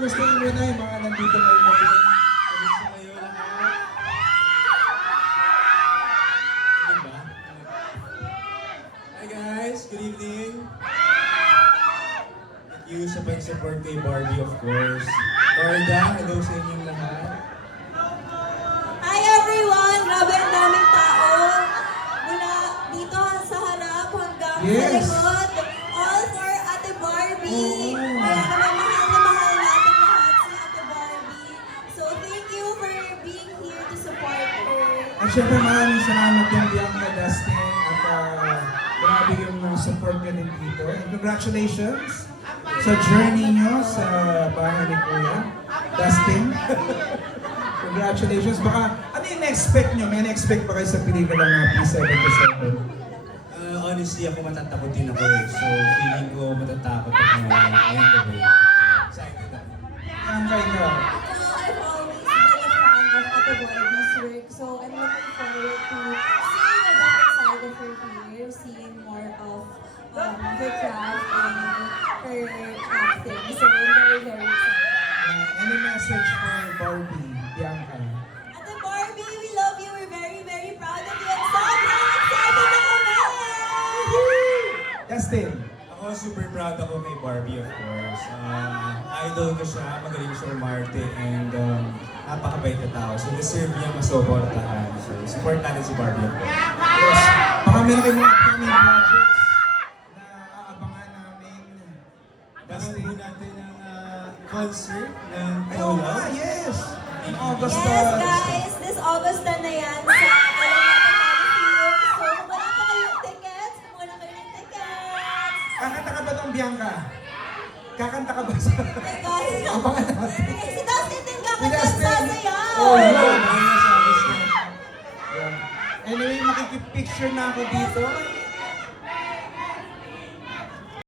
kamustahin mo na yung mga nandito ngayon natin. Kamusta kayo lahat? Ano ba? Hi guys, good evening. Thank you sa pag-support kay Barbie, of course. Corda, hello sa inyong lahat. Hi everyone! Grabe ang daming tao. Mula dito sa harap hanggang Yes. sa likod. All for Ate Barbie. Oo. Kaya naman mahal na natin lahat si Ate Barbie. So thank you for being here to support her. At syempre maraming salamat din Bianca, Dustin, at grabe yung support nyo din dito. And congratulations sa journey nyo sa bahay ni Kuya, Dustin. Congratulations. Baka, ano yung na-expect nyo? May na-expect ba kayo sa pelikula ng P77? Honestly, ako matatakot din ako eh. So, feeling ko matatakot ako ngayon. End of it. Excited ako. Bianca, ikaw. I've always been a fan of Ate Barbie's work. So I'm looking forward to seeing a different side of her here, seeing more of her craft and her acting. So I'm very, very excited. Any message for Barbie, Bianca? Ate Barbie, we love you. We're very, very proud of you. And sobrang excited na kami! Dustin. Ako, super proud ako kay Barbie, of course. Idol ko siya, magaling siya umarte, and napakabait na tao. So, deserve niya masuportahan. So, support natin si Barbie, of course. Yes. Baka meron kayong mga upcoming projects na aabangan namin. Dustin natin ng concert ng Ayun Paula. nga, yes! In August. Yes, guys! This August na yan sa Coliseum. So kung wala pa kayong tickets, kumuha na kayo ng tickets! Kakanta ka ba itong Bianca? Kakanta ka ba sa... Guys, Abangan natin. si Dustin din Si kakanta Dustin. sa sayaw! Oh, Ayun, yun. ayun, sabi siya. Anyway, makikipicture na ako dito.